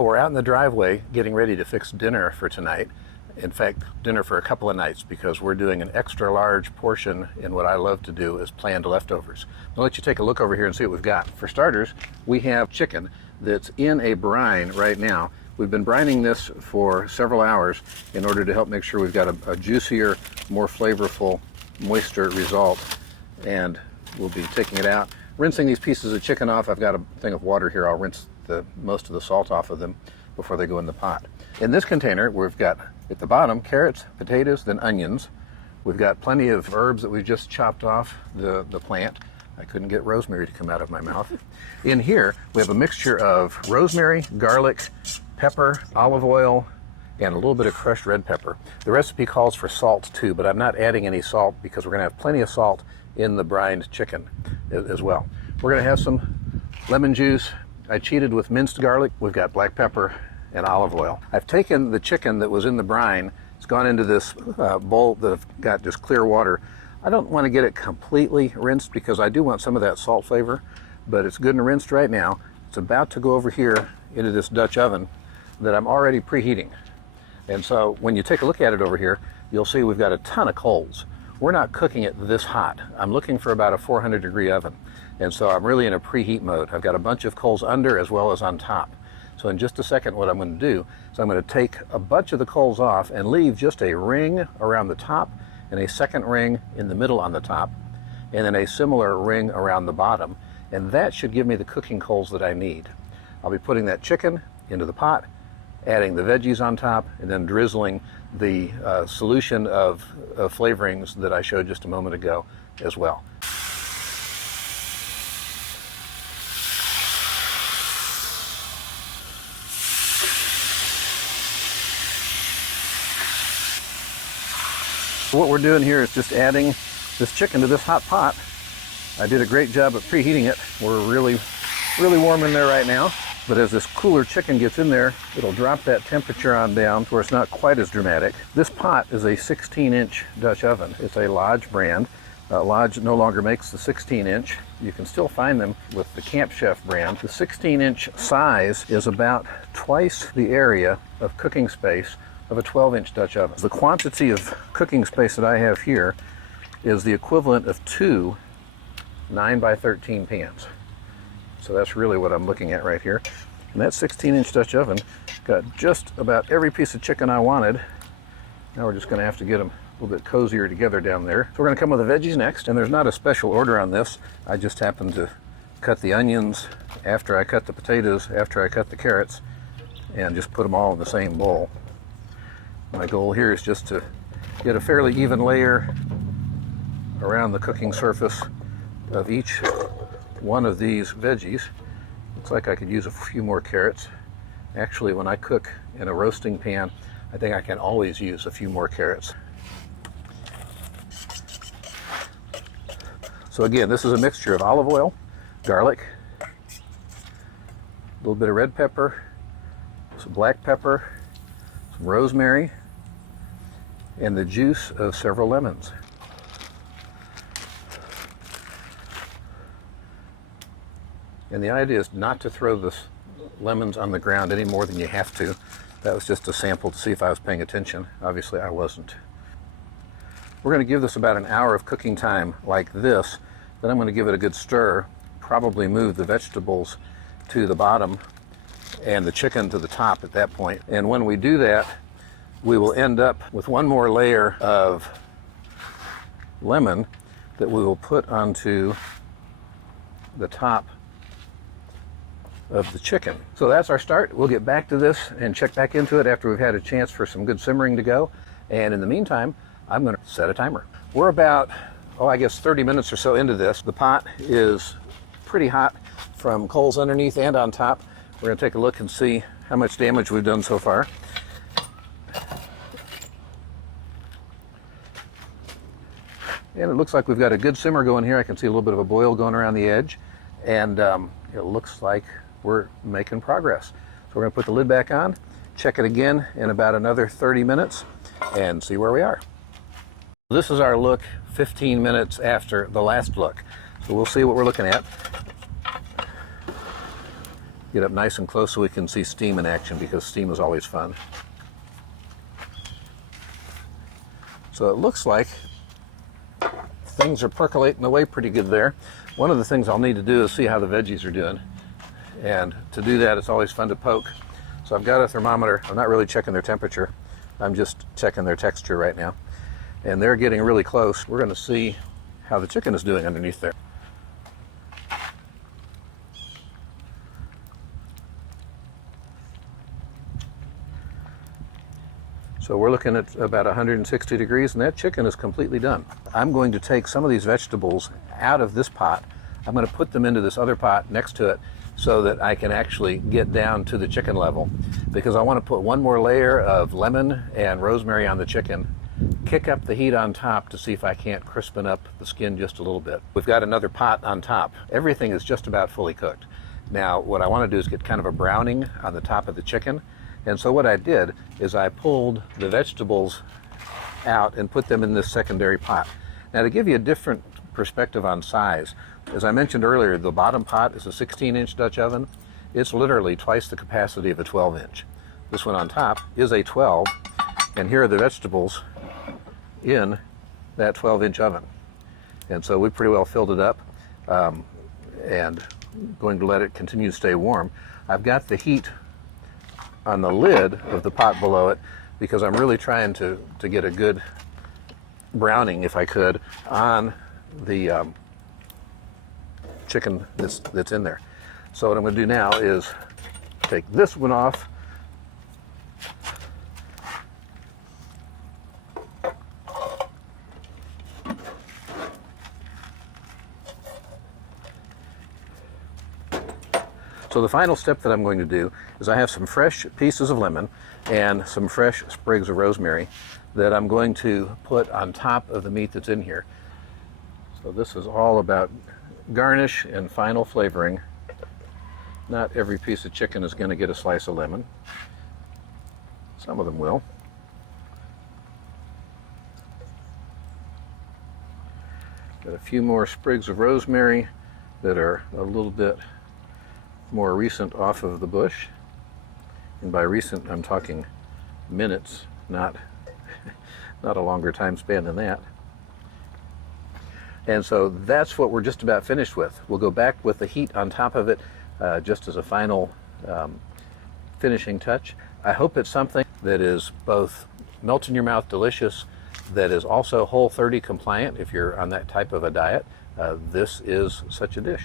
We're out in the driveway getting ready to fix dinner for tonight. In fact, dinner for a couple of nights, because we're doing an extra large portion in what I love to do is planned leftovers. I'll let you take a look over here and see what we've got. For starters, we have chicken that's in a brine right now. We've been brining this for several hours in order to help make sure we've got a juicier, more flavorful, moister result. And we'll be taking it out, rinsing these pieces of chicken off. I've got a thing of water here. I'll rinse most of the salt off of them before they go in the pot. In this container, we've got at the bottom carrots, potatoes, then onions. We've got plenty of herbs that we've just chopped off the plant. I couldn't get rosemary to come out of my mouth. In here, we have a mixture of rosemary, garlic, pepper, olive oil, and a little bit of crushed red pepper. The recipe calls for salt too, but I'm not adding any salt because we're gonna have plenty of salt in the brined chicken as well. We're gonna have some lemon juice. I cheated with minced garlic. We've got black pepper and olive oil. I've taken the chicken that was in the brine. It's gone into this bowl that I've got just clear water. I don't want to get it completely rinsed because I do want some of that salt flavor, but it's good and rinsed right now. It's about to go over here into this Dutch oven that I'm already preheating. And so when you take a look at it over here, you'll see we've got a ton of coals. We're not cooking it this hot. I'm looking for about a 400-degree oven. And so I'm really in a preheat mode. I've got a bunch of coals under as well as on top. So in just a second, what I'm going to do is I'm going to take a bunch of the coals off and leave just a ring around the top and a second ring in the middle on the top, and then a similar ring around the bottom. And that should give me the cooking coals that I need. I'll be putting that chicken into the pot, adding the veggies on top, and then drizzling the solution of flavorings that I showed just a moment ago as well. What we're doing here is just adding this chicken to this hot pot. I did a great job at preheating it. We're really warm in there right now. But as this cooler chicken gets in there, it'll drop that temperature on down to where it's not quite as dramatic. This pot is a 16-inch Dutch oven. It's a Lodge brand. Lodge no longer makes the 16-inch. You can still find them with the Camp Chef brand. The 16-inch size is about twice the area of cooking space of a 12-inch Dutch oven. The quantity of cooking space that I have here is the equivalent of 2 9x13 pans. So that's really what I'm looking at right here. And that 16-inch Dutch oven got just about every piece of chicken I wanted. Now we're just going to have to get them a little bit cozier together down there. So we're going to come with the veggies next, and there's not a special order on this. I just happened to cut the onions after I cut the potatoes, after I cut the carrots, and just put them all in the same bowl. My goal here is just to get a fairly even layer around the cooking surface of each one of these veggies. Looks like I could use a few more carrots. Actually, when I cook in a roasting pan, I think I can always use a few more carrots. So again, this is a mixture of olive oil, garlic, a little bit of red pepper, some black pepper, some rosemary, and the juice of several lemons. And the idea is not to throw the lemons on the ground any more than you have to. That was just a sample to see if I was paying attention. Obviously I wasn't. We're going to give this about an hour of cooking time like this. Then I'm going to give it a good stir, probably move the vegetables to the bottom and the chicken to the top at that point. And when we do that, we will end up with one more layer of lemon that we will put onto the top of the chicken. So that's our start. We'll get back to this and check back into it after we've had a chance for some good simmering to go. And in the meantime, I'm going to set a timer. We're about, I guess 30 minutes or so into this. The pot is pretty hot from coals underneath and on top. We're going to take a look and see how much damage we've done so far. And it looks like we've got a good simmer going here. I can see a little bit of a boil going around the edge. And it looks like we're making progress. So we're going to put the lid back on, check it again in about another 30 minutes, and see where we are. This is our look 15 minutes after the last look. So we'll see what we're looking at. Get up nice and close so we can see steam in action, because steam is always fun. So it looks like things are percolating away pretty good there. One of the things I'll need to do is see how the veggies are doing. And to do that, it's always fun to poke. So I've got a thermometer. I'm not really checking their temperature. I'm just checking their texture right now. And they're getting really close. We're going to see how the chicken is doing underneath there. So we're looking at about 160 degrees, and that chicken is completely done. I'm going to take some of these vegetables out of this pot. I'm going to put them into this other pot next to it so that I can actually get down to the chicken level, because I want to put one more layer of lemon and rosemary on the chicken, kick up the heat on top to see if I can't crispen up the skin just a little bit. We've got another pot on top. Everything is just about fully cooked. Now, what I want to do is get kind of a browning on the top of the chicken. And so what I did is I pulled the vegetables out and put them in this secondary pot. Now, to give you a different perspective on size, as I mentioned earlier, the bottom pot is a 16-inch Dutch oven. It's literally twice the capacity of a 12-inch. This one on top is a 12, and here are the vegetables in that 12-inch oven. And so we pretty well filled it up, and going to let it continue to stay warm. I've got the heat on the lid of the pot below it, because I'm really trying to get a good browning, if I could, on the chicken that's in there. So what I'm going to do now is take this one off. So the final step that I'm going to do is I have some fresh pieces of lemon and some fresh sprigs of rosemary that I'm going to put on top of the meat that's in here. So this is all about garnish and final flavoring. Not every piece of chicken is going to get a slice of lemon. Some of them will. Got a few more sprigs of rosemary that are a little bit more recent off of the bush. And by recent, I'm talking minutes, not a longer time span than that. And so that's what we're just about finished with. We'll go back with the heat on top of it just as a final finishing touch. I hope it's something that is both melt in your mouth delicious, that is also Whole30 compliant if you're on that type of a diet. This is such a dish.